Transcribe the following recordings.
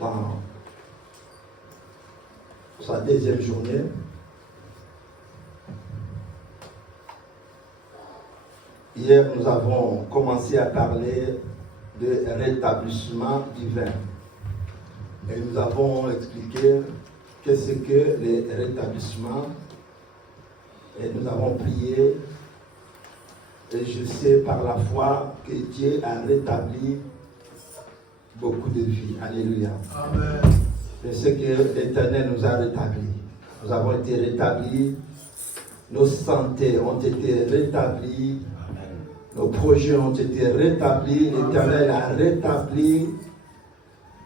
dans sa deuxième journée. Hier, nous avons commencé à parler de rétablissement divin. Et nous avons expliqué qu'est-ce que le rétablissement. Et nous avons prié. Et je sais par la foi que Dieu a rétabli beaucoup de vies. Alléluia. Amen. Je sais que l'Éternel nous a rétablis. Nous avons été rétablis. Nos santé ont été rétablies. Nos projets ont été rétablis. L'Éternel a rétabli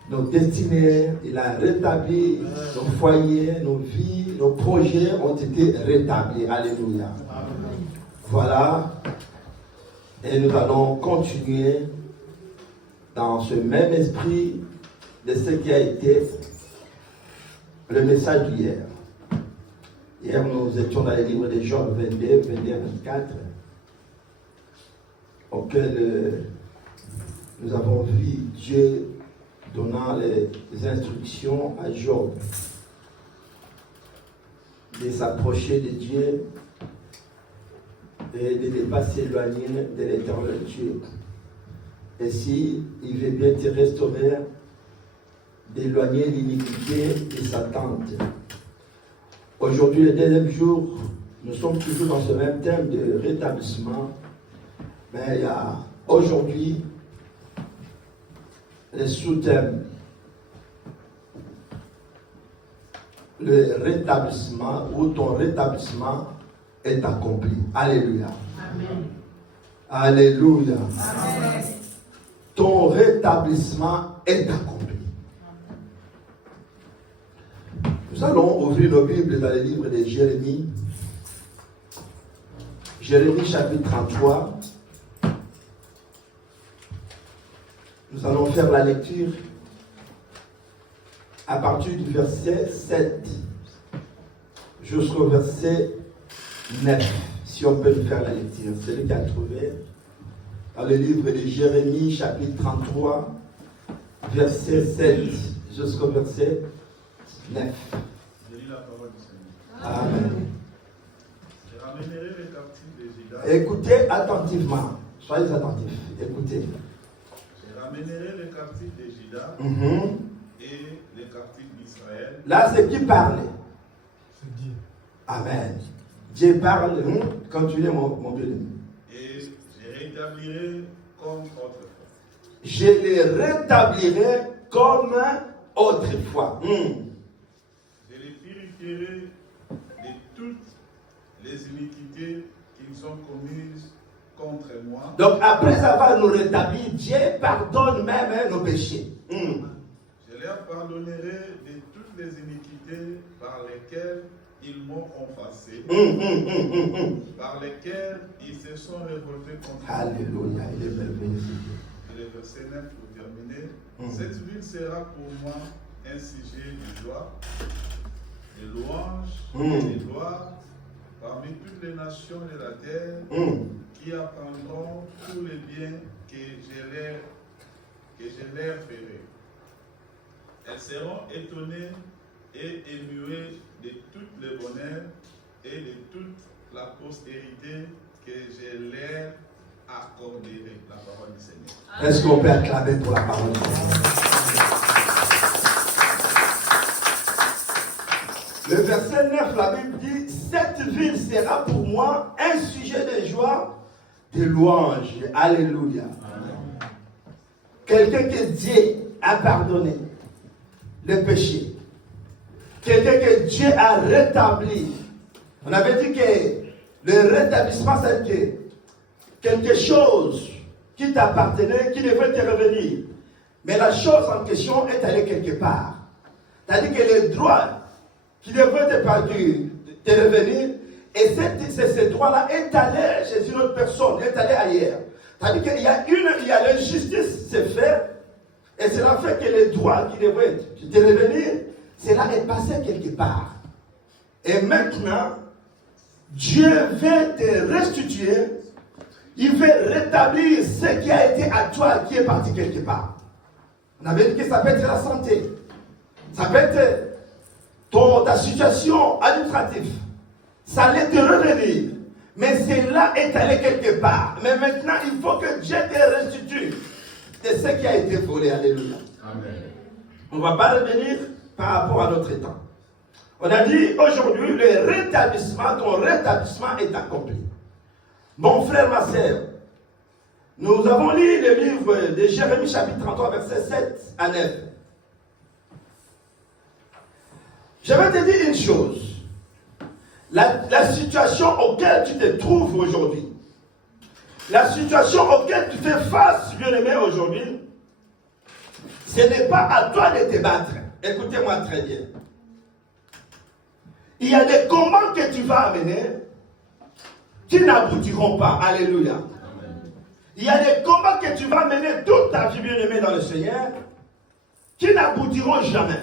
nos destinées. Il a rétabli nos foyers, nos vies, nos projets ont été rétablis. Alléluia. Voilà. Et nous allons continuer dans ce même esprit de ce qui a été le message d'hier. Hier, nous étions dans les livres de Job 22, 21, 24, auquel nous avons vu Dieu donnant les instructions à Job de s'approcher de Dieu et de ne pas s'éloigner de l'Éternel Dieu. Et si il veut bien te restaurer, d'éloigner l'iniquité de sa tente. Aujourd'hui, le deuxième jour, nous sommes toujours dans ce même thème de rétablissement. Mais il y a aujourd'hui les sous-thèmes. Le rétablissement ou ton rétablissement est accompli. Alléluia. Amen. Alléluia. Amen. Ton rétablissement est accompli. Nous allons ouvrir nos Bibles dans les livres de Jérémie. Jérémie chapitre 33. Nous allons faire la lecture à partir du verset 7 jusqu'au verset 9. Si on peut faire la lecture. C'est celui qui a trouvé dans le livre de Jérémie chapitre 33, verset 7 jusqu'au verset 9. Je lis la parole du Seigneur. Amen. Je ramènerai les captifs de Juda. Écoutez attentivement. Soyez attentifs. Écoutez. Je ramènerai les captifs de Juda et les captifs d'Israël. Là, c'est qui parle? C'est Dieu. Amen. Dieu parle. Continuez, mon bien-aimé. Et je rétablirai comme autrefois. Je les rétablirai comme autrefois. Je les purifierai de toutes les iniquités qu'ils ont commises contre moi. Donc, après avoir nous rétabli, Dieu pardonne même nos péchés. Je leur pardonnerai de toutes les iniquités par lesquelles ils m'ont offensé, par lesquelles ils se sont révoltés contre moi. Alléluia, il est merveilleux. Et le verset 9 pour terminer. Cette ville sera pour moi un sujet de joie, de louange et de gloire parmi toutes les nations de la terre qui apprendront tous les biens que je leur ferai. Elles seront étonnées et émuées de tout le bonheur et de toute la postérité que je leur accorderai. La parole du Seigneur. Est-ce qu'on peut acclamer pour la parole du Seigneur? Le verset 9, la Bible dit: cette ville sera pour moi un sujet de joie, de louange. Alléluia. Amen. Quelqu'un que Dieu a pardonné le péché. Quelqu'un que Dieu a rétabli. On avait dit que le rétablissement, c'est que quelque chose qui t'appartenait, qui devait te revenir. Mais la chose en question est allée quelque part. C'est-à-dire que le droit qui devait te revenir, et ce droit-là est allé chez une autre personne, est allé ailleurs. C'est-à-dire qu'il y a l'injustice, c'est fait, et cela fait que le droit qui devait te revenir, cela est passé quelque part. Et maintenant, Dieu veut te restituer, il veut rétablir ce qui a été à toi, qui est parti quelque part. On avait dit que ça peut être la santé. Ça peut être ta situation administrative. Ça allait te revenir. Mais cela est allé quelque part. Mais maintenant, il faut que Dieu te restitue de ce qui a été volé. Alléluia. Amen. On ne va pas revenir par rapport à notre temps. On a dit aujourd'hui, le rétablissement, ton rétablissement est accompli. Mon frère, ma sœur, nous avons lu le livre de Jérémie chapitre 33, versets 7 à 9. Je vais te dire une chose. La situation auquel tu te trouves aujourd'hui, la situation auquel tu fais face, bien-aimé, aujourd'hui, ce n'est pas à toi de te battre. Écoutez-moi très bien. Il y a des combats que tu vas amener qui n'aboutiront pas. Alléluia. Amen. Il y a des combats que tu vas mener toute ta vie, bien-aimé, dans le Seigneur, qui n'aboutiront jamais.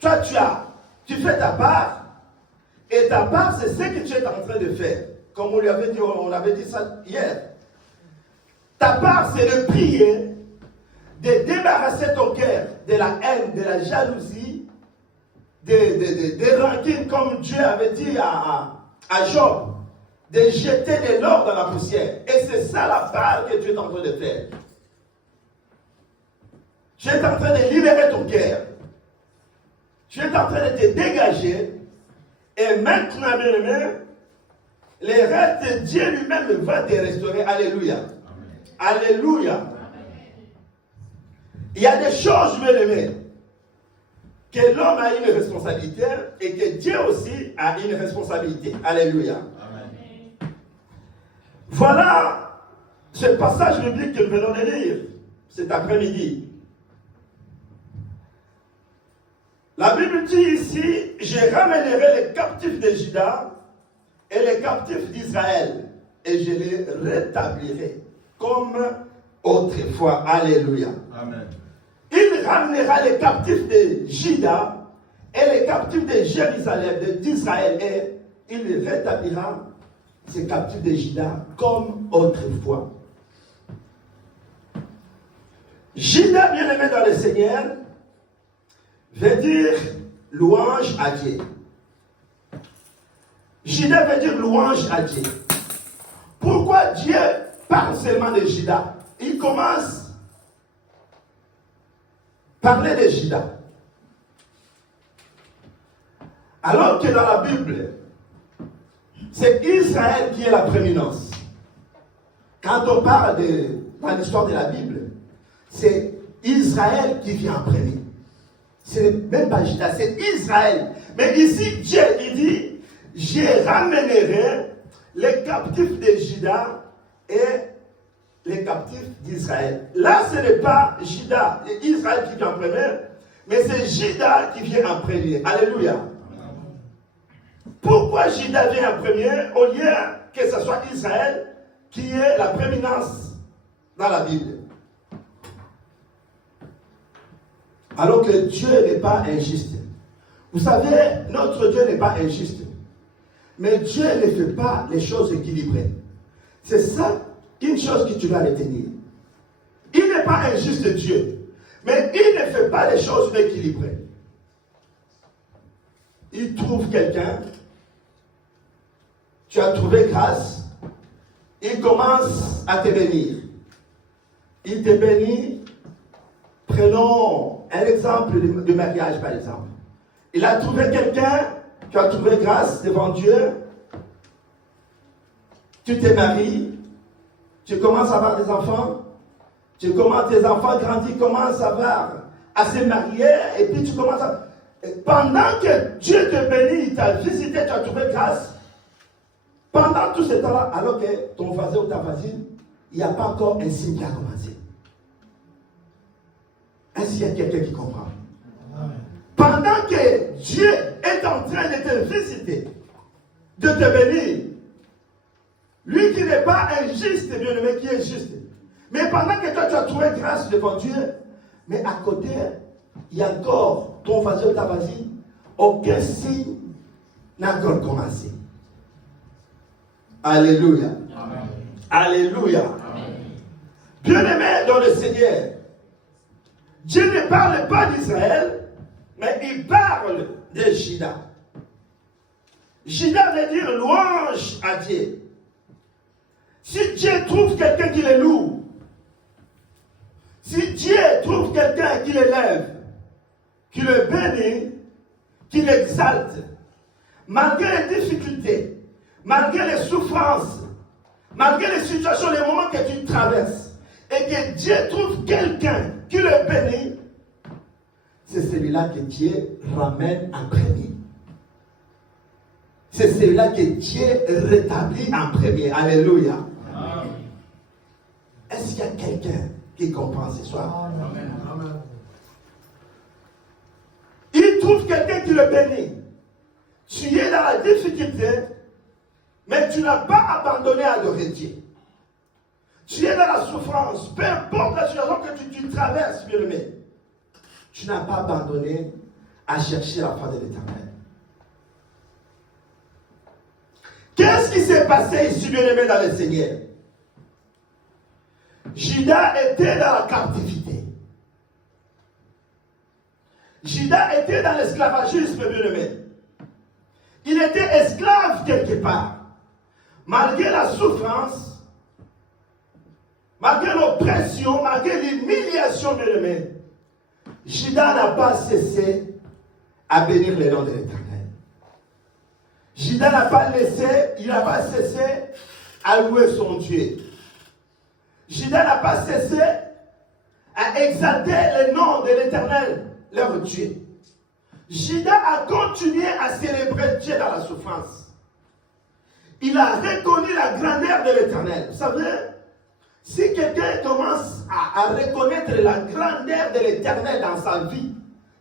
Toi, tu fais ta part, et ta part, c'est ce que tu es en train de faire. Comme on avait dit ça hier. Ta part, c'est de prier, de débarrasser ton cœur de la haine, de la jalousie, des rancines, comme Dieu avait dit à Job, de jeter de l'or dans la poussière. Et c'est ça la part que tu es en train de faire. Tu es en train de libérer ton cœur. Tu es en train de te dégager. Et maintenant, bien aimé, les restes, Dieu lui-même va te restaurer. Alléluia. Amen. Alléluia. Amen. Il y a des choses, bien aimé, que l'homme a une responsabilité et que Dieu aussi a une responsabilité. Alléluia. Amen. Voilà ce passage biblique que nous venons de lire cet après-midi. La Bible dit ici, je ramènerai les captifs de Juda et les captifs d'Israël et je les rétablirai comme autrefois. Alléluia. Amen. Il ramènera les captifs de Juda et les captifs de Jérusalem, d'Israël, et il rétablira ces captifs de Juda comme autrefois. Juda, bien-aimé dans le Seigneur, veut dire louange à Dieu. Juda veut dire louange à Dieu. Pourquoi Dieu parle seulement de Juda? Il commence à parler de Juda. Alors que dans la Bible, c'est Israël qui est la prééminence. Quand on parle dans l'histoire de la Bible, c'est Israël qui vient en premier. Ce n'est même pas Juda, c'est Israël. Mais ici, Dieu, il dit, je ramènerai les captifs de Juda et les captifs d'Israël. Là, ce n'est pas Juda et Israël qui vient en premier, mais c'est Juda qui vient en premier. Alléluia. Pourquoi Juda vient en premier au lieu que ce soit Israël qui est la prééminence dans la Bible? Alors que Dieu n'est pas injuste. Vous savez, notre Dieu n'est pas injuste. Mais Dieu ne fait pas les choses équilibrées. C'est ça, une chose que tu dois retenir. Il n'est pas injuste Dieu. Mais il ne fait pas les choses équilibrées. Il trouve quelqu'un. Tu as trouvé grâce. Il commence à te bénir. Il te bénit. Prenons un exemple de mariage, par exemple. Il a trouvé quelqu'un, tu as trouvé grâce devant Dieu, tu te maries, tu commences à avoir des enfants, tes enfants grandissent, commencent à se marier, et puis tu commences à... Pendant que Dieu te bénit, il t'a visité, tu as trouvé grâce, pendant tout ce temps-là, alors que ton voisin ou ta voisine, il n'y a pas encore un signe qui a commencé. Est-ce qu'il y a quelqu'un qui comprend? Amen. Pendant que Dieu est en train de te visiter, de te bénir, lui qui n'est pas injuste, bien-aimé, qui est juste, mais pendant que toi tu as trouvé grâce devant Dieu, mais à côté, il y a encore ton voisin ou ta voisine, aucun signe n'a encore commencé. Alléluia. Amen. Alléluia. Bien-aimé dans le Seigneur, Dieu ne parle pas d'Israël, mais il parle de Juda. Juda veut dire louange à Dieu. Si Dieu trouve quelqu'un qui le loue, si Dieu trouve quelqu'un qui l'élève, qui le bénit, qui l'exalte, malgré les difficultés, malgré les souffrances, malgré les situations, les moments que tu traverses, et que Dieu trouve quelqu'un qui le bénit, c'est celui-là que Dieu ramène en premier. C'est celui-là que Dieu rétablit en premier. Alléluia. Amen. Est-ce qu'il y a quelqu'un qui comprend ce soir? Amen. Amen. Il trouve quelqu'un qui le bénit. Tu es dans la difficulté, mais tu n'as pas abandonné à adorer Dieu. Tu es dans la souffrance, peu importe la situation que tu traverses, bien-aimé. Tu n'as pas abandonné à chercher la face de l'Éternel. Qu'est-ce qui s'est passé ici, bien-aimé, dans le Seigneur? Juda était dans la captivité. Juda était dans l'esclavagisme, bien-aimé. Il était esclave quelque part. Malgré la souffrance, malgré l'oppression, malgré l'humiliation, bien-aimé, Juda n'a pas cessé à bénir le nom de l'Éternel. Juda n'a pas cessé à louer son Dieu. Juda n'a pas cessé à exalter le nom de l'Éternel, leur Dieu. Juda a continué à célébrer Dieu dans la souffrance. Il a reconnu la grandeur de l'Éternel. Vous savez, si quelqu'un commence à reconnaître la grandeur de l'Éternel dans sa vie,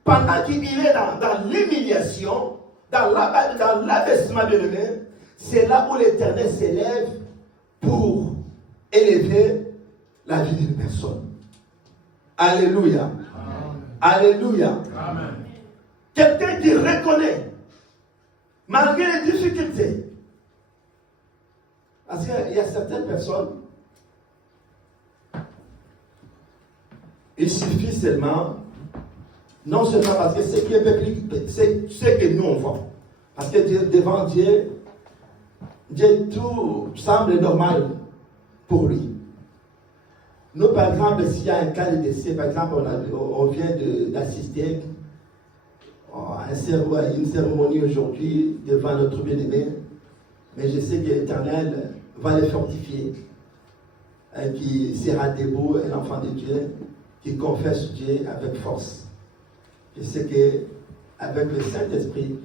pendant qu'il est dans l'humiliation, dans l'abaissement de l'humain, c'est là où l'Éternel s'élève pour élever la vie d'une personne. Alléluia. Amen. Alléluia. Amen. Quelqu'un qui reconnaît, malgré les difficultés. Parce qu'il y a certaines personnes, il suffit seulement, non seulement parce que c'est qui est public, c'est ce que nous on voit. Parce que devant Dieu, tout semble normal pour lui. Nous, par exemple, s'il y a un cas de décès, par exemple, on vient d'assister à une cérémonie aujourd'hui devant notre bien-aimé, mais je sais que l'Éternel va le fortifier, qui sera debout, un enfant de Dieu, qui confesse Dieu avec force. Je sais qu'avec le Saint-Esprit,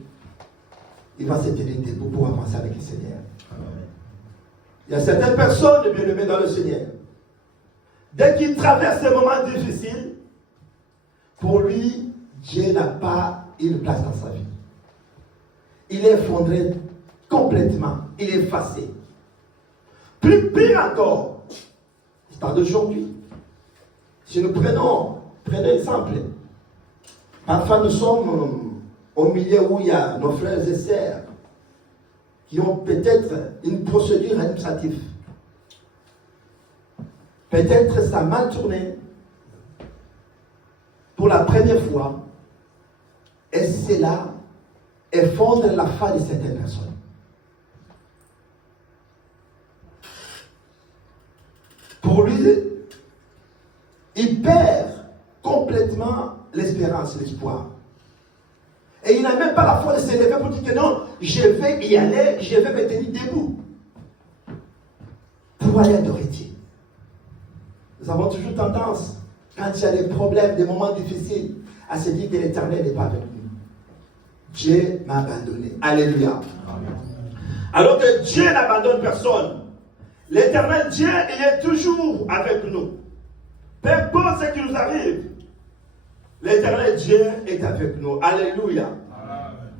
il va se tenir debout pour avancer avec le Seigneur. Amen. Il y a certaines personnes bien-aimées dans le Seigneur. Dès qu'il traverse des moments difficiles, pour lui, Dieu n'a pas une place dans sa vie. Il est effondré complètement. Il est effacé. Plus pire encore, c'est temps d'aujourd'hui. Si nous prenons exemple, parfois nous sommes au milieu où il y a nos frères et sœurs qui ont peut-être une procédure administrative. Peut-être ça a mal tourné pour la première fois, et cela effondre la foi de certaines personnes. Pour lui, il perd complètement l'espérance, l'espoir. Et il n'a même pas la foi de se lever pour dire que non, je vais y aller, je vais me tenir debout pour aller adorer Dieu. Nous avons toujours tendance, quand il y a des problèmes, des moments difficiles, à se dire que l'Éternel n'est pas avec nous. Dieu m'a abandonné. Alléluia. Amen. Alors que Dieu n'abandonne personne. L'Éternel Dieu, il est toujours avec nous. Peu importe ce qui nous arrive, l'Éternel Dieu est avec nous. Alléluia. Amen.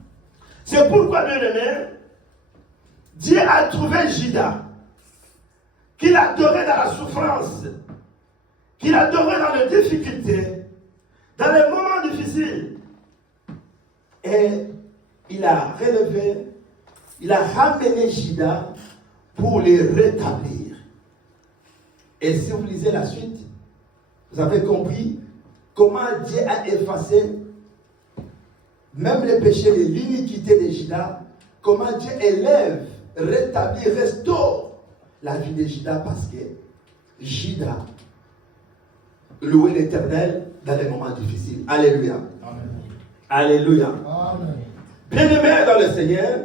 C'est pourquoi, bien-aimé, Dieu a trouvé Juda, qu'il adorait dans la souffrance, qu'il adorait dans les difficultés, dans les moments difficiles. Et il a relevé, il a ramené Juda pour les rétablir. Et si vous lisez la suite, vous avez compris comment Dieu a effacé même les péchés et l'iniquité de Juda, comment Dieu élève, rétablit, restaure la vie de Juda parce que Juda louait l'Éternel dans les moments difficiles. Alléluia. Amen. Alléluia. Amen. Bien-aimés dans le Seigneur,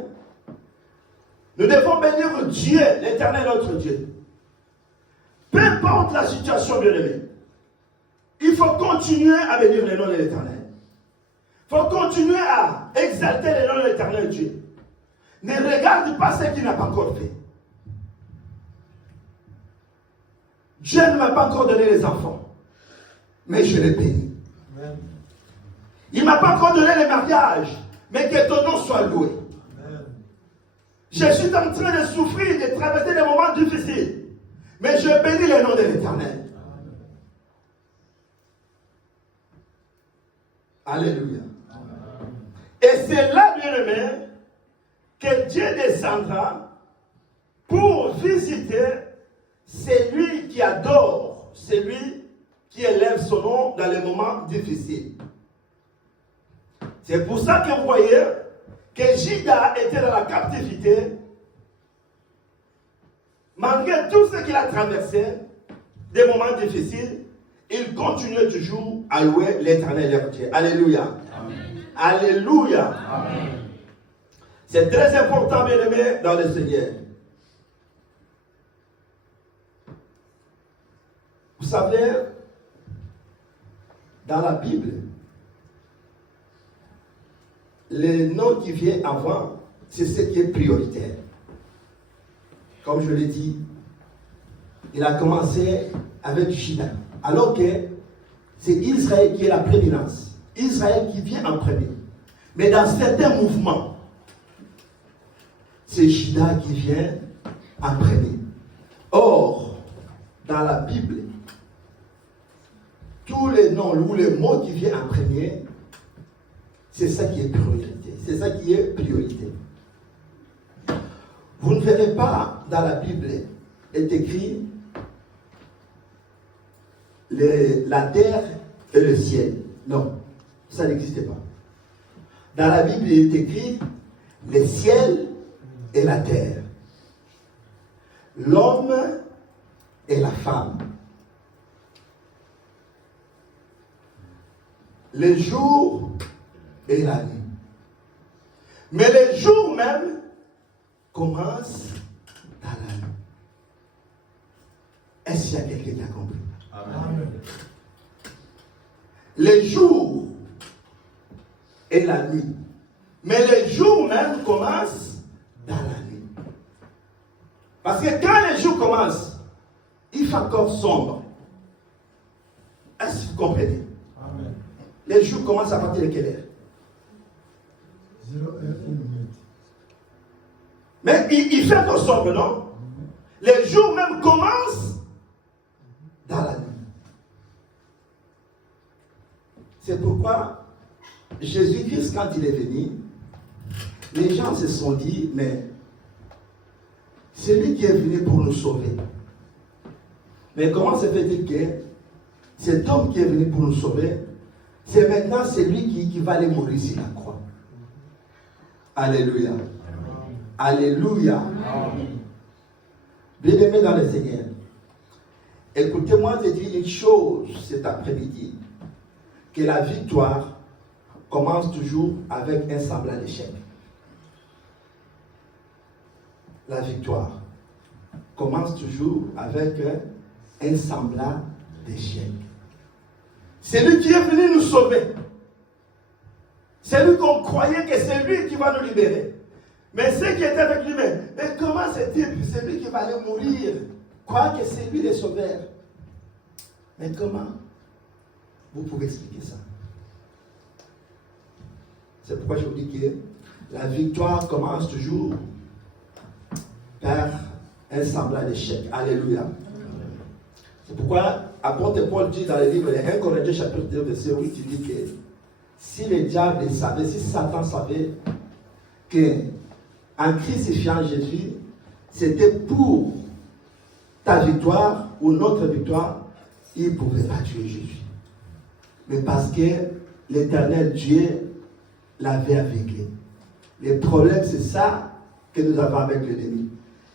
nous devons bénir Dieu, l'Éternel notre Dieu. Peu importe la situation, bien-aimés, il faut continuer à bénir le nom de l'Éternel. Il faut continuer à exalter le nom de l'Éternel Dieu. Ne regarde pas ce qu'il n'a pas encore fait. Dieu ne m'a pas encore donné les enfants, mais je les bénis. Amen. Il ne m'a pas encore donné les mariages, mais que ton nom soit loué. Amen. Je suis en train de souffrir, de traverser des moments difficiles, mais je bénis le nom de l'Éternel. Alléluia. Et c'est là, bien-aimé, que Dieu descendra pour visiter celui qui adore, celui qui élève son nom dans les moments difficiles. C'est pour ça que vous voyez que Juda était dans la captivité, malgré tout ce qu'il a traversé, des moments difficiles, il continuait toujours à louer l'Éternel leur Dieu. Alléluia. Amen. Alléluia. Amen. C'est très important, bien-aimés, dans le Seigneur. Vous savez, dans la Bible, le nom qui vient avant, c'est ce qui est prioritaire. Comme je l'ai dit, il a commencé avec Juda. Alors que c'est Israël qui est la prééminence. Israël qui vient en premier. Mais dans certains mouvements, c'est Juda qui vient en premier. Or, dans la Bible, tous les noms ou les mots qui viennent en premier, c'est ça qui est priorité. C'est ça qui est priorité. Vous ne verrez pas dans la Bible, est écrit la terre et le ciel. Non, ça n'existe pas. Dans la Bible, il est écrit le ciel et la terre. L'homme et la femme. Le jour et la nuit. Mais le jour même commence dans la nuit. Est-ce qu'il y a quelqu'un qui a compris? Amen. Le jour et la nuit. Mais le jour même commence dans la nuit. Parce que quand le jour commence, il fait encore sombre. Est-ce que vous comprenez? Amen. Le jour commence à partir de quelle heure? 0 heure 1 minute. Mais il fait encore sombre, non? Le jour même commence dans la nuit. C'est pourquoi Jésus-Christ, quand il est venu, les gens se sont dit, mais c'est lui qui est venu pour nous sauver. Mais comment se fait-il que cet homme qui est venu pour nous sauver, c'est maintenant celui qui va aller mourir sur la croix? Alléluia. Alléluia. Bien-aimés dans le Seigneur, écoutez-moi te dire une chose cet après-midi, que la victoire commence toujours avec un semblant d'échec. La victoire commence toujours avec un semblant d'échec. C'est lui qui est venu nous sauver. C'est lui qu'on croyait que c'est lui qui va nous libérer. Mais ceux qui étaient avec lui, mais comment ce type, c'est lui qui va aller mourir, croire que c'est lui le sauveur. Mais comment vous pouvez expliquer ça? C'est pourquoi je vous dis que la victoire commence toujours par un semblant d'échec. Alléluia. C'est pourquoi apôtre Paul dit dans le livre de 1 Corinthiens chapitre 2 verset 8, il dit que si le diable savait, si Satan savait que en crucifiant Jésus, c'était pour ta victoire ou notre victoire, il ne pouvait pas tuer Jésus. mais parce que l'Éternel Dieu l'avait aveuglé. Le problème, c'est ça que nous avons avec l'ennemi.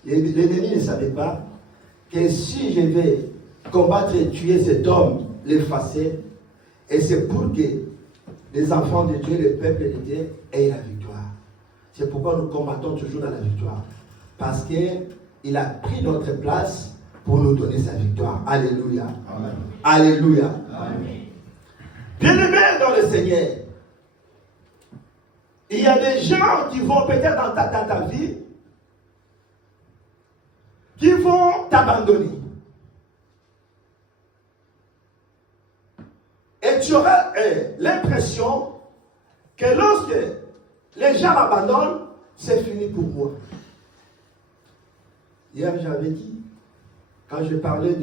L'ennemi ne savait pas que si je vais combattre et tuer cet homme, l'effacer, et c'est pour que les enfants de Dieu, le peuple de Dieu, aient la victoire. C'est pourquoi nous combattons toujours dans la victoire. Parce qu'il a pris notre place pour nous donner sa victoire. Alléluia. Amen. Alléluia. Amen. Bien-aimés dans le Seigneur, il y a des gens qui vont peut-être dans ta vie, qui vont t'abandonner. Et tu auras l'impression que lorsque les gens m'abandonnent, c'est fini pour moi. Hier, j'avais dit, quand je parlais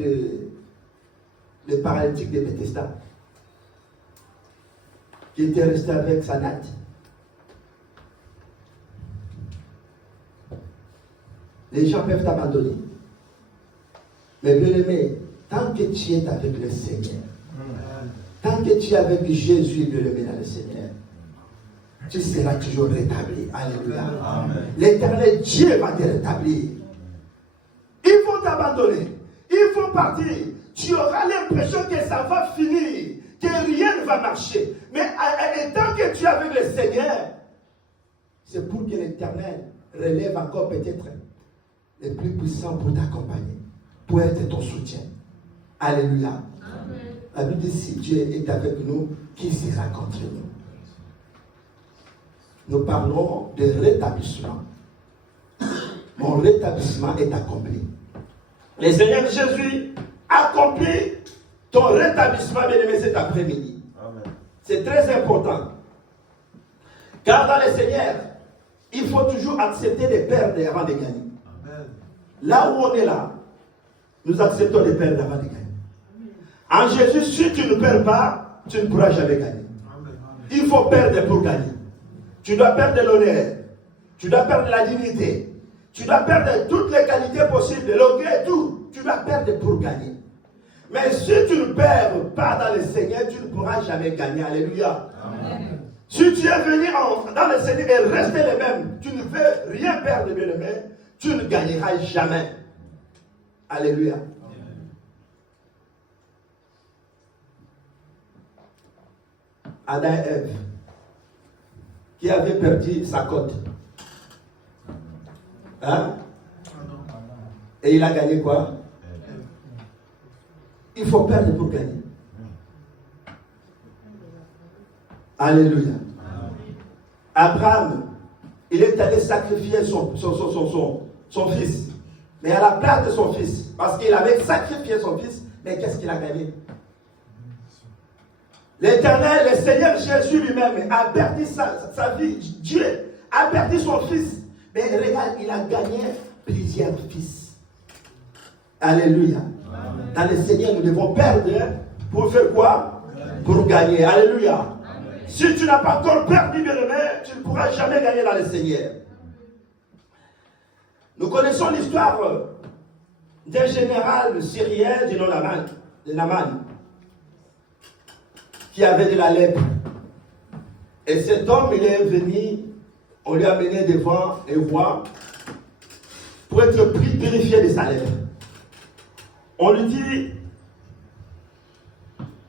de paralytique de Bethesda, qui était resté avec sa natte. Les gens peuvent t'abandonner. Mais bien aimé, tant que tu es avec le Seigneur, tant que tu es avec Jésus, bien aimé dans le Seigneur, tu seras toujours rétabli. Alléluia. L'Éternel Dieu va te rétablir. Il faut t'abandonner. Il faut partir. Tu auras l'impression que ça va finir, que rien ne va marcher. Mais tant que tu es avec le Seigneur, c'est pour que l'Éternel relève encore peut-être les plus puissants pour t'accompagner, pour être ton soutien. Alléluia. Amen. La Bible dit, si Dieu est avec nous, qui sera contre nous? Nous parlons de rétablissement. Mon rétablissement est accompli. Le Seigneur Jésus accomplit ton rétablissement, bien-aimé, cet après-midi. C'est très important. Car dans le Seigneur, il faut toujours accepter de perdre avant de gagner. Amen. Là où on est là, nous acceptons de perdre avant de gagner. En Jésus, si tu ne perds pas, tu ne pourras jamais gagner. Amen. Il faut perdre pour gagner. Tu dois perdre l'honneur. Tu dois perdre la dignité. Tu dois perdre toutes les qualités possibles, l'orgueil, tout. Tu dois perdre pour gagner. Mais si tu ne perds pas dans le Seigneur, tu ne pourras jamais gagner. Alléluia. Amen. Si tu es venu dans le Seigneur et rester le même, tu ne veux rien perdre, bien-aimé, tu ne gagneras jamais. Alléluia. Amen. Adam et Ève, qui avait perdu sa côte. Hein? Et il a gagné quoi? Il faut perdre pour gagner. Alléluia. Abraham, il est allé sacrifier son fils. Mais à la place de son fils, parce qu'il avait sacrifié son fils, mais qu'est-ce qu'il a gagné? L'Éternel, le Seigneur Jésus lui-même a perdu sa vie. Dieu a perdu son fils. Mais regarde, il a gagné plusieurs fils. Alléluia. Amen. Dans le Seigneur, nous devons perdre pour faire quoi? Pour gagner. Alléluia. Amen. Si tu n'as pas encore perdu, bien-aimé, tu ne pourras jamais gagner dans le Seigneur. Nous connaissons l'histoire d'un général syrien du nom de Naaman, qui avait de la lèpre. Et cet homme, il est venu, on lui a amené devant un roi pour être purifié de sa lèpre. On lui dit,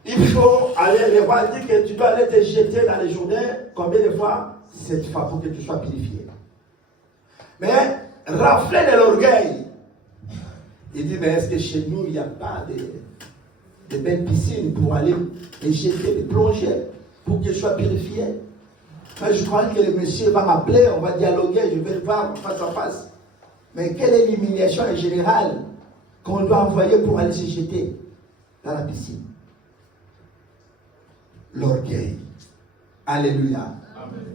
il faut aller, le roi dit que tu dois aller te jeter dans les Jourdain, combien de fois? 7 fois pour que tu sois purifié. Mais, rafler de l'orgueil. Il dit, mais est-ce que chez nous, il n'y a pas de belles piscines pour aller les jeter, les plonger, pour que je sois purifié? Mais je crois que le monsieur va m'appeler, on va dialoguer, je vais le voir face à face. Mais quelle est l'humiliation en général qu'on doit envoyer pour aller se jeter dans la piscine? L'orgueil. Alléluia. Amen.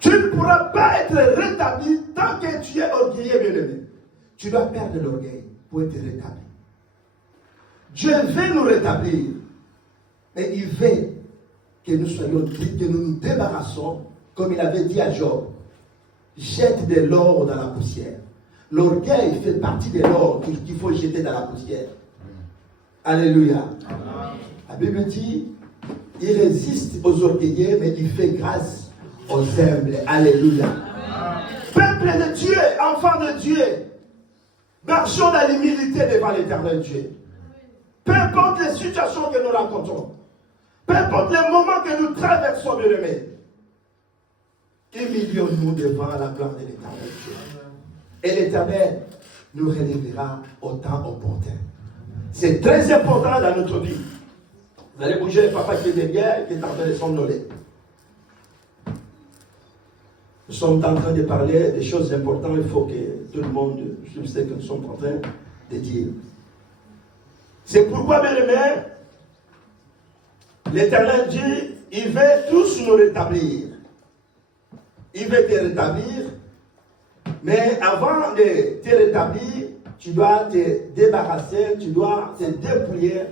Tu ne pourras pas être rétabli tant que tu es orgueilleux, bien-aimé. Tu dois perdre l'orgueil pour être rétabli. Dieu veut nous rétablir. Mais il veut que nous soyons, que nous nous débarrassons, comme il avait dit à Job. Jette de l'or dans la poussière. L'orgueil fait partie de l'or qu'il faut jeter dans la poussière. Alléluia. Amen. La Bible dit, Il résiste aux orgueilleux, mais il fait grâce aux humbles. Alléluia. Peuple de Dieu, enfant de Dieu, marchons dans l'humilité devant l'éternel Dieu. Peu importe les situations que nous rencontrons, peu importe les moments que nous traversons, bien-aimés, humilions-nous devant la gloire de l'éternel Dieu. Et l'éternel nous relèvera au temps opportun. C'est très important dans notre vie. Vous allez bouger le papa qui est derrière, qui est en train de somnoler. Nous sommes en train de parler des choses importantes. Il faut que tout le monde suive ce que nous sommes en train de dire. C'est pourquoi, bien aimés, l'Éternel dit, il veut tous nous rétablir. Il veut te rétablir, mais avant de te rétablir, tu dois te débarrasser, tu dois te dépouiller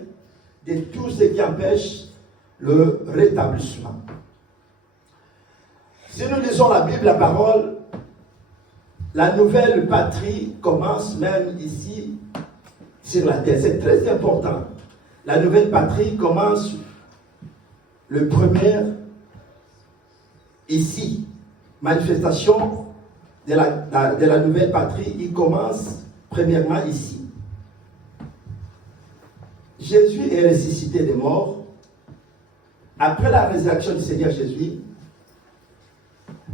de tout ce qui empêche le rétablissement. Si nous lisons la Bible, la parole, la nouvelle patrie commence même ici, sur la terre. C'est très important. La nouvelle patrie commence le premier ici. Manifestation de la nouvelle patrie, il commence premièrement ici. Jésus est ressuscité des morts. Après la résurrection du Seigneur Jésus,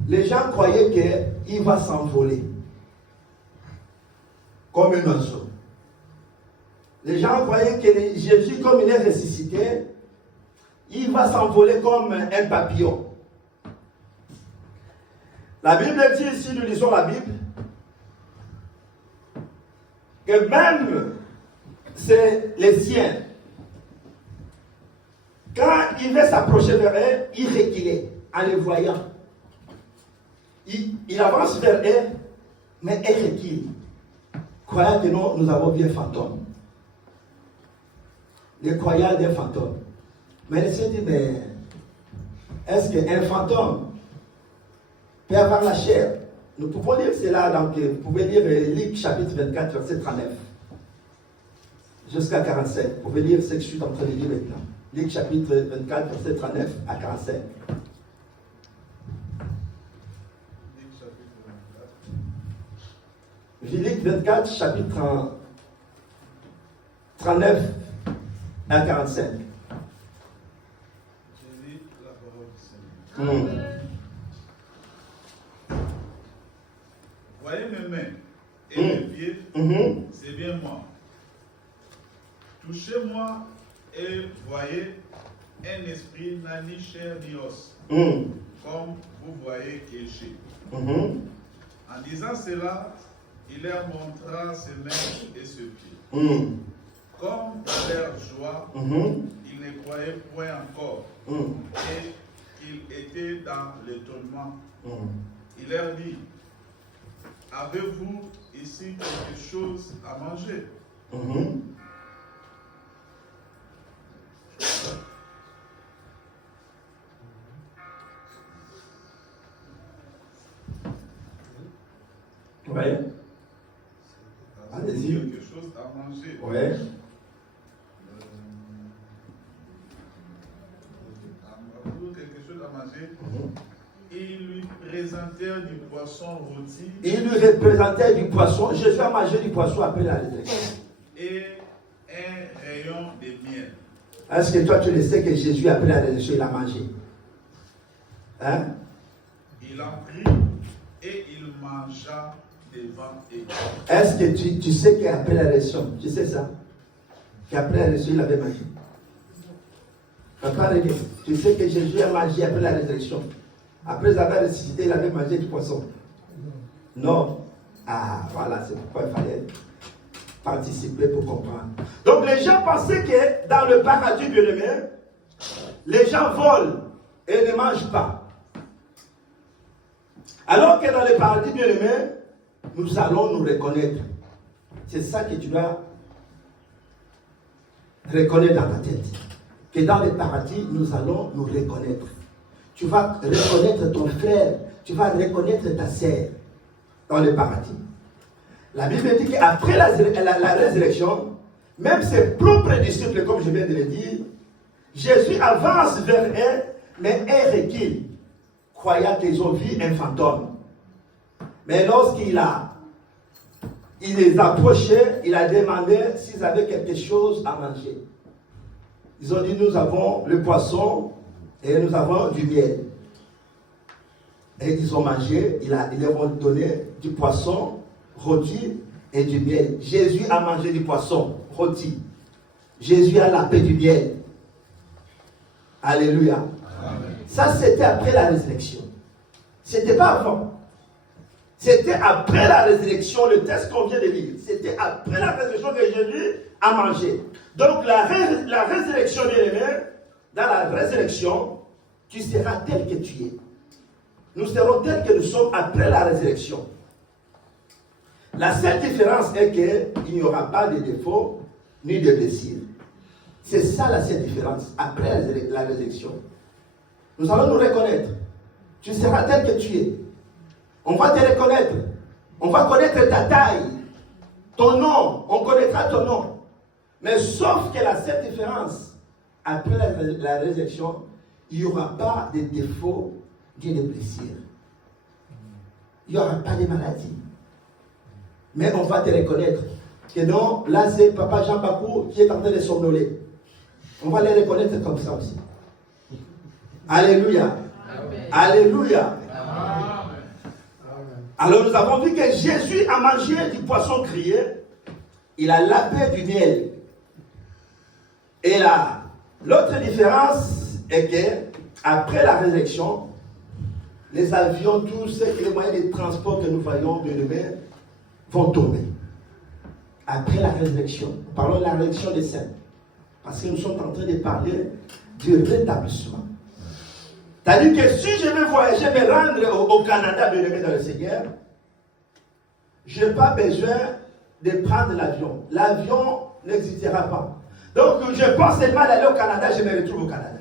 les gens croyaient qu'il va s'envoler comme un oiseau. Les gens croyaient que Jésus, comme il est ressuscité, il va s'envoler comme un papillon. La Bible dit, si nous lisons la Bible, que même c'est les siens, quand il veut s'approcher vers eux, il reculait en les voyant. Il avance vers eux, mais elle recule. Croyant que nous avons vu un fantôme. Les croyants d'un fantôme. Mais il se dit, mais est-ce qu'un fantôme peut avoir la chair? Nous pouvons lire cela, donc vous pouvez lire Luc chapitre 24, verset 39, jusqu'à 45. Vous pouvez lire ce que je suis en train de lire maintenant. Luc chapitre 24, verset 39 à 45. Luc 24, chapitre 39 à 45. Je lis la parole du Seigneur. Voyez mes mains et mes pieds, c'est bien moi. Touchez-moi et voyez, un esprit n'a ni chair ni os, comme vous voyez qu'il est. En disant cela, il leur montra ses mains et ses pieds. Comme dans leur joie, ils ne croyaient point encore, et qu'ils étaient dans l'étonnement. Il leur dit, avez-vous ici quelque chose à manger? Ouais. Allez-y. Quelque chose à manger. Ouais. Avez-vous quelque chose à manger? Ils lui présentèrent du poisson rôti. Ils lui présentèrent du poisson. Jésus a mangé du poisson après la résurrection. Et un rayon de miel. Est-ce que toi tu le sais que Jésus après la résurrection il a mangé? Hein? Il en prit et il mangea devant eux. Est-ce que tu sais qu'après la résurrection, tu sais ça? Qu'après la résurrection il avait mangé? Papa, tu sais que Jésus a mangé après la résurrection. Après avoir ressuscité, il avait mangé du poisson. Non. Ah, voilà, c'est pourquoi il fallait participer pour comprendre. Donc les gens pensaient que dans le paradis bien-aimé, les gens volent et ne mangent pas. Alors que dans le paradis bien-aimé, nous allons nous reconnaître. C'est ça que tu dois reconnaître dans ta tête. Que dans le paradis, nous allons nous reconnaître. Tu vas reconnaître ton frère, tu vas reconnaître ta sœur dans le paradis. La Bible dit qu'après la résurrection, même ses propres disciples, comme je viens de le dire, Jésus avance vers eux, mais elles reculent, croyant qu'ils ont vu un fantôme. Mais lorsqu'il les approchait, il a demandé s'ils avaient quelque chose à manger. Ils ont dit, nous avons le poisson et nous avons du miel. Et ils ont mangé, ils leur ont donné du poisson rôti et du miel. Jésus a mangé du poisson rôti. Jésus a lapé du miel. Alléluia. Amen. Ça, c'était après la résurrection. C'était pas avant. C'était après la résurrection, le texte qu'on vient de lire. C'était après la résurrection que Jésus a mangé. Donc, la résurrection, bien aimé, dans la résurrection, tu seras tel que tu es. Nous serons tels que nous sommes après la résurrection. La seule différence est qu'il n'y aura pas de défauts ni de blessures. C'est ça la seule différence après la résurrection. Nous allons nous reconnaître. Tu seras tel que tu es. On va te reconnaître. On va connaître ta taille, ton nom. On connaîtra ton nom. Mais sauf que la seule différence après la résurrection, il n'y aura pas de défauts ni de blessures. Il n'y aura pas de maladie. Mais on va te reconnaître que non, là c'est Papa Jean Bapou qui est en train de somnoler. On va les reconnaître comme ça aussi. Alléluia. Amen. Alléluia. Amen. Alors nous avons vu que Jésus a mangé du poisson grillé. Il a lapé du miel. Et là, l'autre différence est que après la résurrection, les avions, tous les moyens de transport que nous voyons de demain vont tomber. Après la résurrection, parlons de la résurrection des saints. Parce que nous sommes en train de parler du rétablissement. C'est-à-dire que si je veux voyager, me rendre au Canada, bien aimé dans le Seigneur, je n'ai pas besoin de prendre l'avion. L'avion n'existera pas. Donc, je pense seulement d'aller au Canada, je me retrouve au Canada.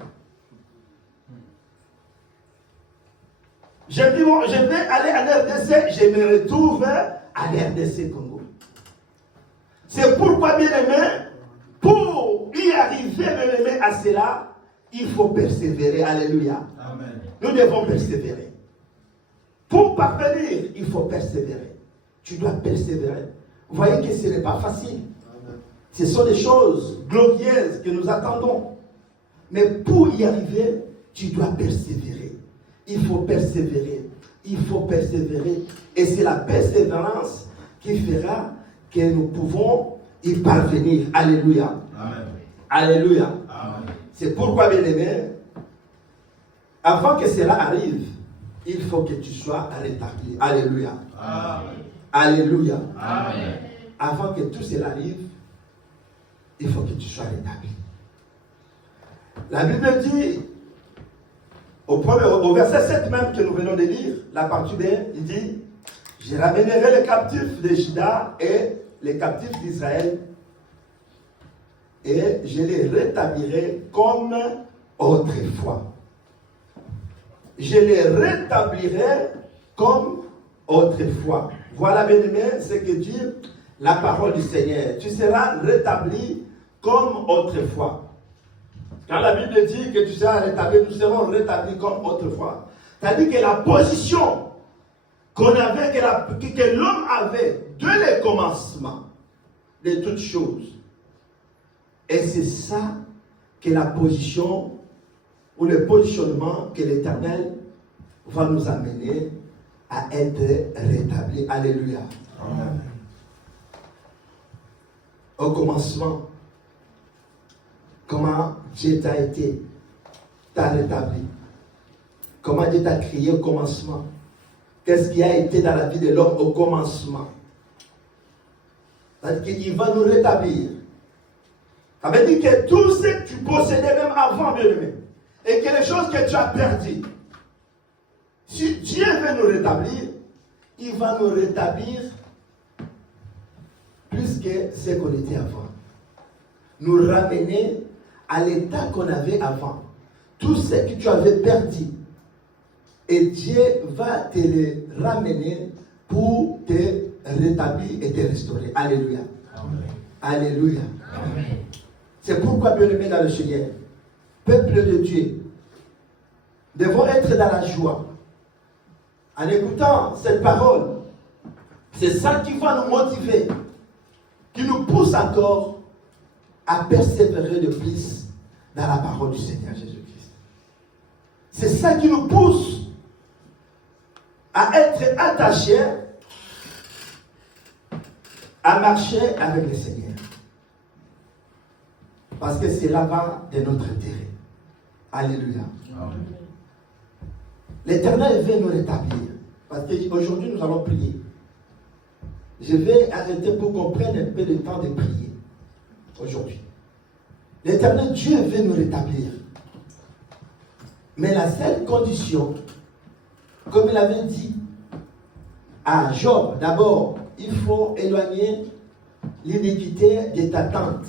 Je dis, bon, je vais aller à l'RDC, je me retrouve à l'RDC Congo. C'est pourquoi, bien aimé, pour y arriver, bien aimé, à cela, il faut persévérer. Alléluia. Amen. Nous devons persévérer. Pour parvenir, il faut persévérer. Tu dois persévérer. Vous voyez que ce n'est pas facile. Amen. Ce sont des choses glorieuses que nous attendons. Mais pour y arriver, tu dois persévérer. Il faut persévérer. Il faut persévérer. Et c'est la persévérance qui fera que nous pouvons y parvenir. Alléluia. Amen. Alléluia. Amen. C'est pourquoi, bien aimé, avant que cela arrive, il faut que tu sois rétabli. Alléluia. Amen. Alléluia. Amen. Avant que tout cela arrive, il faut que tu sois rétabli. La Bible dit, au verset 7 même que nous venons de lire, la partie B, il dit, je ramènerai les captifs de Juda et les captifs d'Israël et je les rétablirai comme autrefois. Je les rétablirai comme autrefois. Voilà, bien aimé, ce que dit la parole du Seigneur. Tu seras rétabli comme autrefois. Quand la Bible dit que tu seras rétabli, nous serons rétablis comme autrefois. C'est-à-dire que la position qu'on avait, que l'homme avait dès le commencement de toutes choses. Et c'est ça que la position ou le positionnement que l'Éternel va nous amener à être rétabli. Alléluia. Amen. Au commencement, comment Dieu t'a rétabli? Comment Dieu t'a créé au commencement? Qu'est-ce qui a été dans la vie de l'homme au commencement? C'est-à-dire qu'il va nous rétablir. Ça veut dire que tout ce que tu possédais même avant, bien aimé, et que les choses que tu as perdues, si Dieu veut nous rétablir, il va nous rétablir plus que ce qu'on était avant. Nous ramener à l'état qu'on avait avant. Tout ce que tu avais perdu. Et Dieu va te le ramener pour te rétablir et te restaurer. Alléluia. Amen. Alléluia. Amen. C'est pourquoi, bien aimé dans le Seigneur, peuple de Dieu, devons être dans la joie. En écoutant cette parole, c'est ça qui va nous motiver, qui nous pousse encore à persévérer de plus dans la parole du Seigneur Jésus-Christ. C'est ça qui nous pousse à être attachés, à marcher avec le Seigneur. Parce que c'est là-bas de notre intérêt. Alléluia. Amen. L'Éternel veut nous rétablir. Parce qu'aujourd'hui, nous allons prier. Je vais arrêter pour qu'on prenne un peu de temps de prier. Aujourd'hui. L'Éternel Dieu veut nous rétablir. Mais la seule condition, comme il avait dit à Job, d'abord, il faut éloigner l'iniquité de ta tente.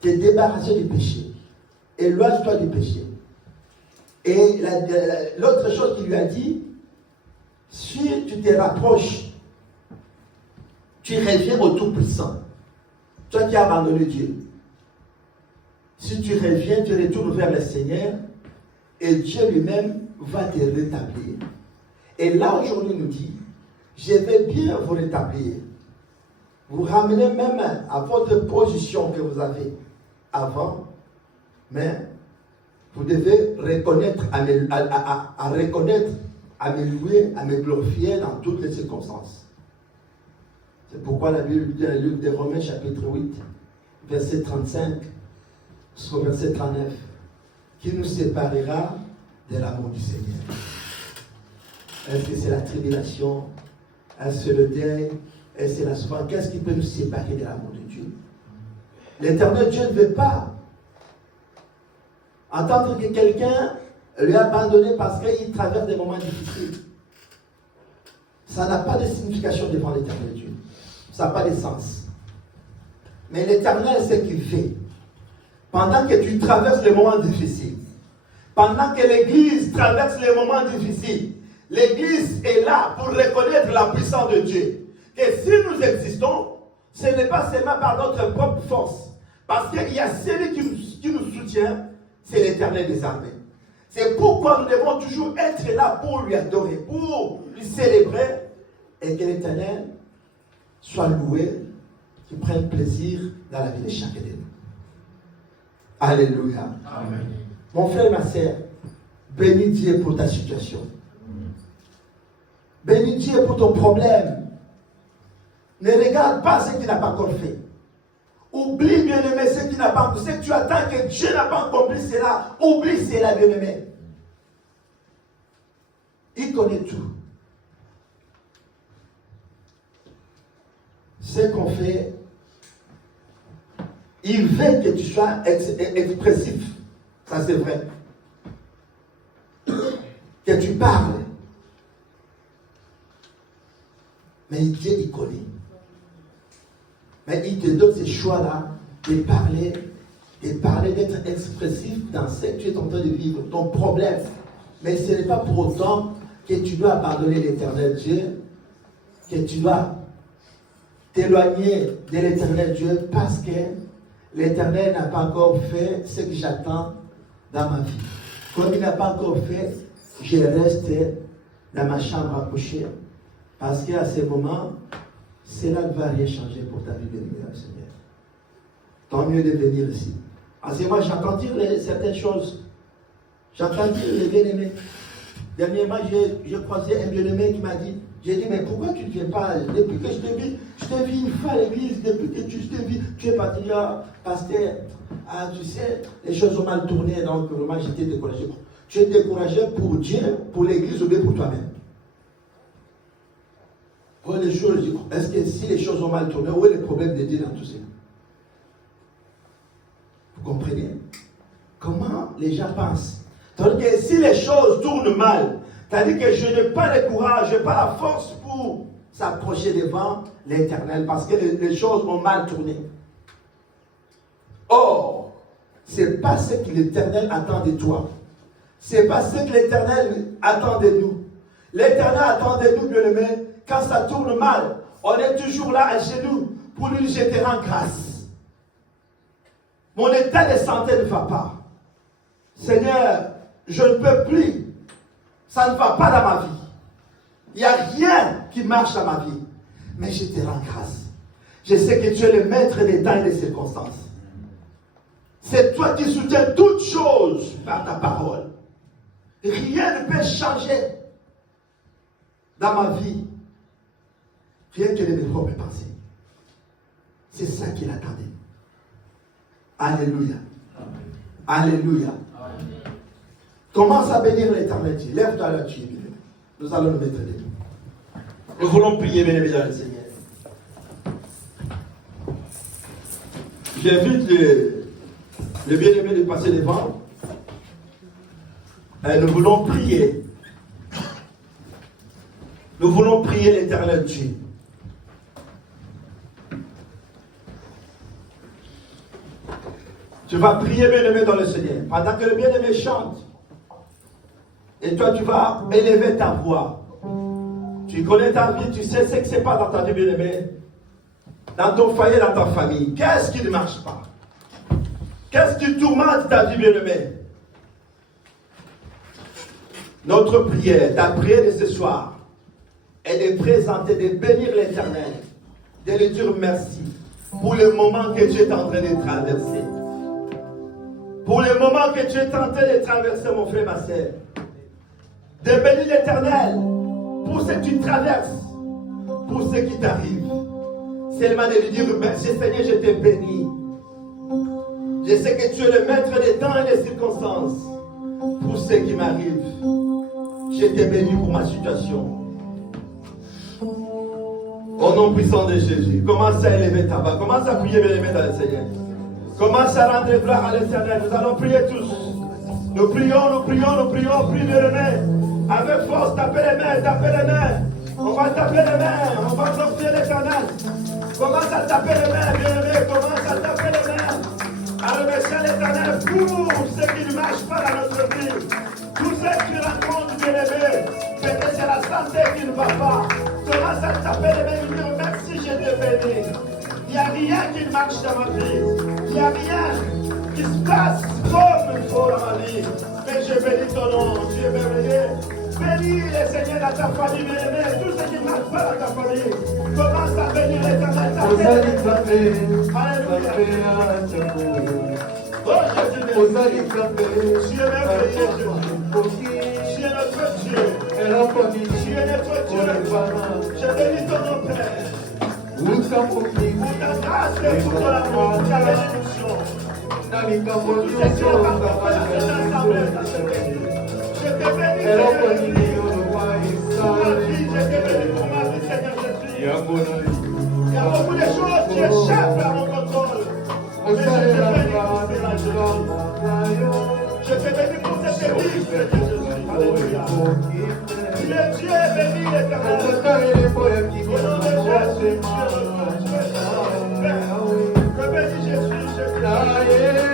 Te débarrasser du péché. Éloigne-toi du péché. Et l'autre chose qu'il lui a dit, si tu te rapproches, tu reviens au Tout-Puissant. Toi qui as abandonné Dieu. Si tu reviens, tu retournes vers le Seigneur et Dieu lui-même va te rétablir. Et là, aujourd'hui, il nous dit, je vais bien vous rétablir. Vous ramenez même à votre position que vous avez avant, mais vous devez reconnaître, à reconnaître, à me louer, à me glorifier dans toutes les circonstances. C'est pourquoi la Bible dit dans le livre des Romains, chapitre 8, verset 35, jusqu'au verset 39, qui nous séparera de l'amour du Seigneur. Est-ce que c'est la tribulation? Est-ce que c'est le deuil? Est-ce que c'est la souffrance? Qu'est-ce qui peut nous séparer de l'amour de Dieu? L'Éternel Dieu ne veut pas entendre que quelqu'un lui a abandonné parce qu'il traverse des moments difficiles. Ça n'a pas de signification devant l'Éternel Dieu. Ça n'a pas de sens. Mais l'Éternel, c'est qu'il fait. Pendant que tu traverses les moments difficiles, pendant que l'Église traverse les moments difficiles, l'Église est là pour reconnaître la puissance de Dieu. Que si nous existons, ce n'est pas seulement par notre propre force. Parce qu'il y a celui qui nous soutient, c'est l'Éternel des armées. C'est pourquoi nous devons toujours être là pour lui adorer, pour lui célébrer, et que l'Éternel soit loué, qu'il prenne plaisir dans la vie de chacun de nous. Alléluia. Amen. Mon frère et ma sœur, bénis Dieu pour ta situation. Bénis Dieu pour ton problème. Ne regarde pas ce qu'il n'a pas encore fait. Oublie, bien-aimé, ce qui n'a pas encore fait. Ce que tu attends que Dieu n'a pas accompli cela. Oublie cela, bien-aimé. Il connaît tout. Ce qu'on fait, il veut que tu sois expressif. Ça, c'est vrai. Que tu parles. Mais Dieu, il connaît. Mais il te donne ces choix-là de parler, d'être expressif dans ce que tu es en train de vivre, ton problème. Mais ce n'est pas pour autant que tu dois abandonner l'Éternel Dieu, que tu dois t'éloigner de l'Éternel Dieu parce que l'Éternel n'a pas encore fait ce que j'attends dans ma vie. Comme il n'a pas encore fait, je reste dans ma chambre à coucher. Parce qu'à ce moment, cela ne va rien changer pour ta vie, bien-aimé, Seigneur. Tant mieux de venir ici. Parce que moi, j'entends dire certaines choses. J'entends dire les bien-aimés. Dernièrement, j'ai croisé un bien-aimé qui m'a dit, j'ai dit, mais pourquoi tu ne viens pas, depuis que je t'ai vu une fois à l'église, depuis que je t'ai vu, tu es parti là, pasteur, tu sais, les choses ont mal tourné, donc vraiment j'étais découragé. Tu es découragé pour Dieu, pour l'église ou bien pour toi-même? Pour les choses, est-ce que si les choses ont mal tourné, où est le problème de Dieu dans tout ça? Vous comprenez? Comment les gens pensent? Tandis que si les choses tournent mal, c'est-à-dire que je n'ai pas le courage, je n'ai pas la force pour s'approcher devant l'Éternel parce que les choses ont mal tourné. Or, ce n'est pas ce que l'Éternel attend de toi. Ce n'est pas ce que l'Éternel attend de nous. L'Éternel attend de nous, bien-aimés, quand ça tourne mal, on est toujours là à genoux pour lui jeter en grâce. Mon état de santé ne va pas. Seigneur, je ne peux plus. Ça ne va pas dans ma vie. Il n'y a rien qui marche dans ma vie. Mais je te rends grâce. Je sais que tu es le maître des temps et des circonstances. C'est toi qui soutiens toutes choses par ta parole. Rien ne peut changer dans ma vie. Rien que mes propres pensées. C'est ça qu'il attendait. Alléluia. Alléluia. Commence à bénir l'Éternel. Lève-toi là, tu es béni. Nous allons nous mettre debout. Nous voulons prier, bien évidemment, le Seigneur. J'invite le bien-aimé de passer devant. Et nous voulons prier. Nous voulons prier l'Éternel Dieu. Tu vas prier, bien-aimé, dans le Seigneur. Pendant que le bien-aimé chante. Et toi, tu vas élever ta voix. Tu connais ta vie, tu sais ce que c'est pas dans ta vie, bien-aimé. Dans ton foyer, dans ta famille. Qu'est-ce qui ne marche pas? Qu'est-ce qui tourmente ta vie, bien-aimé? Notre prière, ta prière de ce soir, est de présenter, de bénir l'Éternel, de lui dire merci pour le moment que tu es en train de traverser. Pour le moment que tu es en train de traverser, mon frère, ma soeur. De bénir l'Éternel pour ce que tu traverses, pour ce qui t'arrive. Seulement de lui dire merci, Seigneur, je t'ai béni. Je sais que tu es le maître des temps et des circonstances. Pour ce qui m'arrive, je t'ai béni pour ma situation. Au nom puissant de Jésus, commence à élever ta voix, commence à prier, bien-aimé, dans le Seigneur. Commence à rendre gloire à l'Éternel. Nous allons prier tous. Nous prions, prie bien-aimé. Avec force, tapez les mains. On va taper les mains, on va glorifier l'Éternel. Commence à taper les mains, bien-aimé, commence à taper les mains. À remercier l'Éternel pour ce qui ne marche pas dans notre vie. Tout ce qui rencontre, bien-aimé, peut-être c'est la santé qui ne va pas. Commence à taper les mains et dire merci, je t'ai béni. Il n'y a rien qui ne marche dans ma vie. Il n'y a rien qui se passe comme il faut dans ma vie. Mais je bénis ton nom, tu es merveilleux. Bénis le Seigneur dans ta famille, bien-aimé. Tout ce qui ne marche pas dans ta famille. Commence à bénir l'Éternel. Alléluia. Oh Jésus, tu es merveilleux, Jésus. Tu es notre Dieu. Tu es notre Dieu. Je bénis ton nom, Père. Pour ta grâce et pour ton amour, pour ta bénédiction. Pour tout ce qui est en train de faire dans cette assemblée. Je te bénis, Seigneur Jésus. Pour ma vie, je te bénis pour ma vie, Seigneur Jésus. Il y a beaucoup de choses qui échappent à mon contrôle. Mais je te bénis pour cela, Jésus. Je te bénis pour cette église, Seigneur Jésus. Alléluia. Tu es Dieu, béni l'Éternel. Au nom de Jésus, tu es notre Dieu. Je bénis Jésus, je te bénis.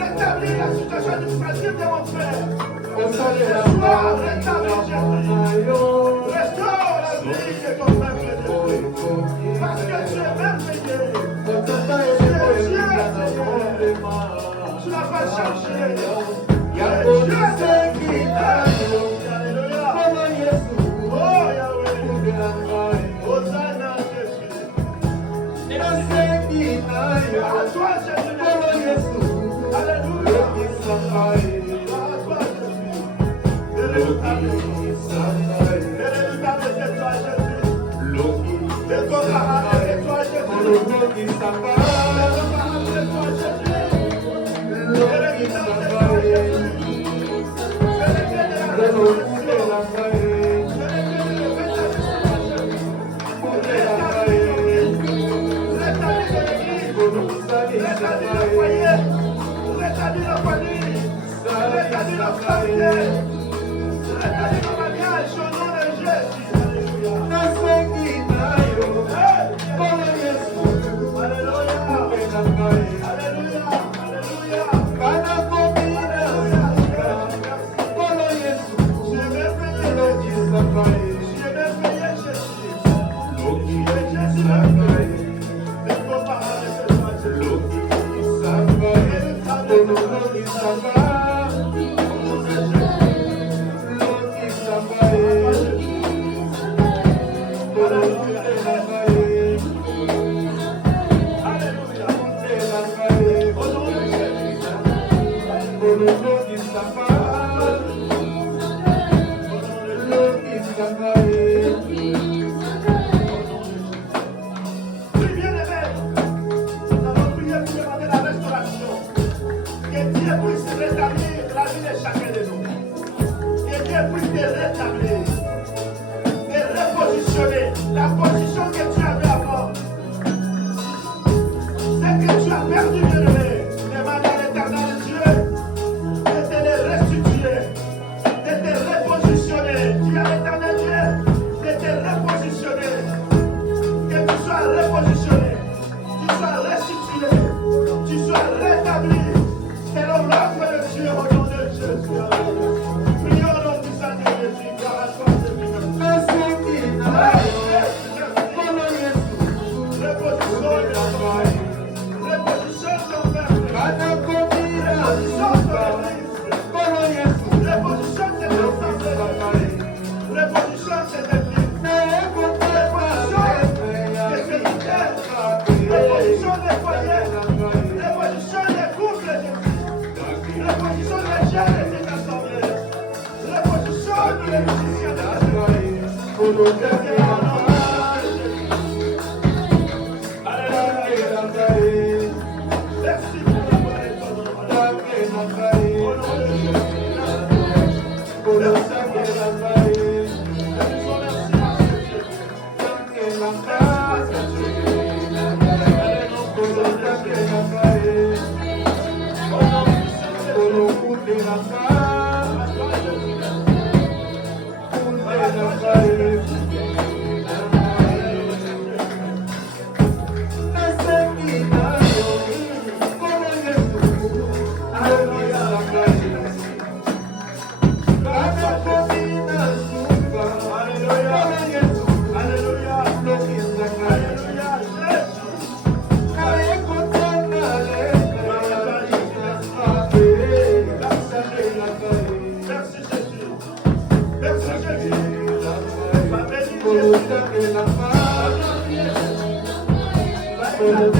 Rétablis la situation administrative de mon frère. Restaure la vie de ton frère Jésus. Parce que tu es merveilleux. Tu es Dieu, Seigneur. Tu n'as pas changé. Tu es Dieu, Seigneur. Alléluia. Oh Yahweh. Hosanna Jésus. À toi Jésus. Alléluia. Alléluia. Merci Jésus.